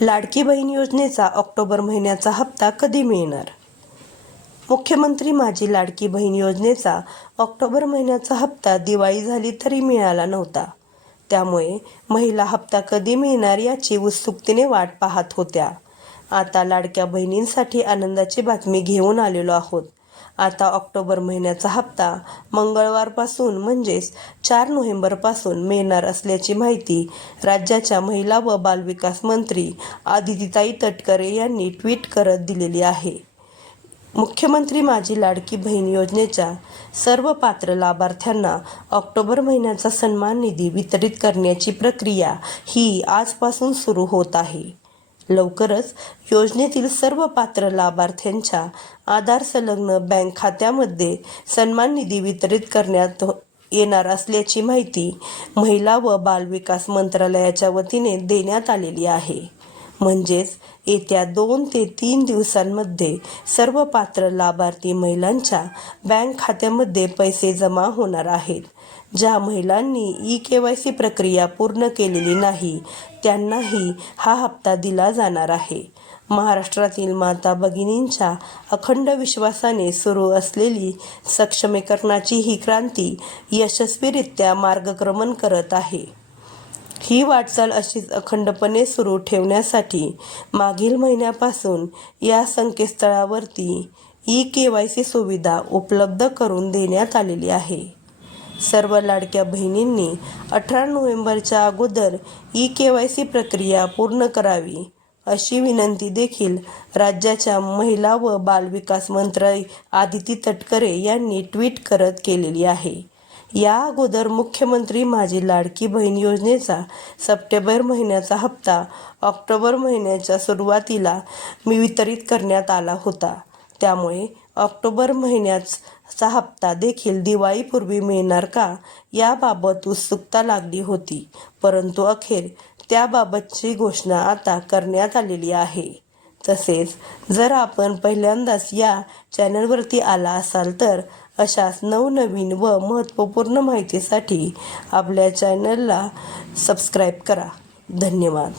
लाडकी बहीण योजनेचा ऑक्टोबर महिन्याचा हप्ता कधी मिळणार? मुख्यमंत्री माझी लाडकी बहीण योजनेचा ऑक्टोबर महिन्याचा हप्ता दिवाळी झाली तरी मिळाला नव्हता. त्यामुळे महिला हप्ता कधी मिळणार याची उत्सुकतेने वाट पाहत होत्या. आता लाडक्या बहिणींसाठी आनंदाची बातमी घेऊन आलेलो आहोत. आता ऑक्टोबर महिन्याचा हप्ता मंगळवारपासून म्हणजेच 4 नोव्हेंबरपासून मिळणार असल्याची माहिती राज्याच्या महिला व बालविकास मंत्री आदितीताई तटकरे यांनी ट्विट करत दिलेली आहे. मुख्यमंत्री माझी लाडकी बहीण योजनेच्या सर्व पात्र लाभार्थ्यांना ऑक्टोबर महिन्याचा सन्मान निधी वितरित करण्याची प्रक्रिया ही आजपासून सुरू होत आहे. लवकरच योजनेतील सर्व पात्र लाभार्थ्यांच्या आधार संलग्न बँक खात्यामध्ये सन्मान निधी वितरित करण्यात येणार असल्याची माहिती महिला व बालविकास मंत्रालयाच्या वतीने देण्यात आलेली आहे. म्हणजेच येत्या 2 ते 3 दिवसांमध्ये सर्व पात्र लाभार्थी महिलांच्या बँक खात्यामध्ये पैसे जमा होणार आहेत. ज्या महिलांनी KYC प्रक्रिया पूर्ण केलेली नाही त्यांनाही हा हप्ता दिला जाणार आहे. महाराष्ट्रातील माता भगिनींच्या अखंड विश्वासाने सुरू असलेली सक्षमीकरणाची ही क्रांती यशस्वीरित्या मार्गक्रमण करत आहे. ही वाटचाल अशीच अखंडपणे सुरू ठेवण्यासाठी मागील महिन्यापासून या संकेतस्थळावरती KYC सुविधा उपलब्ध करून देण्यात आलेली आहे. सर्व लाडक्या बहिणींनी 18 नोव्हेंबरच्या अगोदर KYC प्रक्रिया पूर्ण करावी अशी विनंती देखील राज्याच्या महिला व बालविकास मंत्री आदिती तटकरे यांनी ट्विट करत केलेली आहे. या अगोदर मुख्यमंत्री माझी लाडकी बहीण योजनेचा सप्टेंबर महिन्याचा हप्ता ऑक्टोबर महिन्याच्या सुरुवातीला वितरित करण्यात आला होता. त्यामुळे ऑक्टोबर महिन्याचा हप्ता देखील दिवाळीपूर्वी मिळणार का याबाबत उत्सुकता लागली होती. परंतु अखेर त्याबाबतची घोषणा आता करण्यात आलेली आहे. तसेच जर आपण पहिल्यांदाच या चॅनलवरती आला असाल तर अशाच नवनवीन व महत्त्वपूर्ण माहितीसाठी आपल्या चॅनलला सबस्क्राईब करा. धन्यवाद.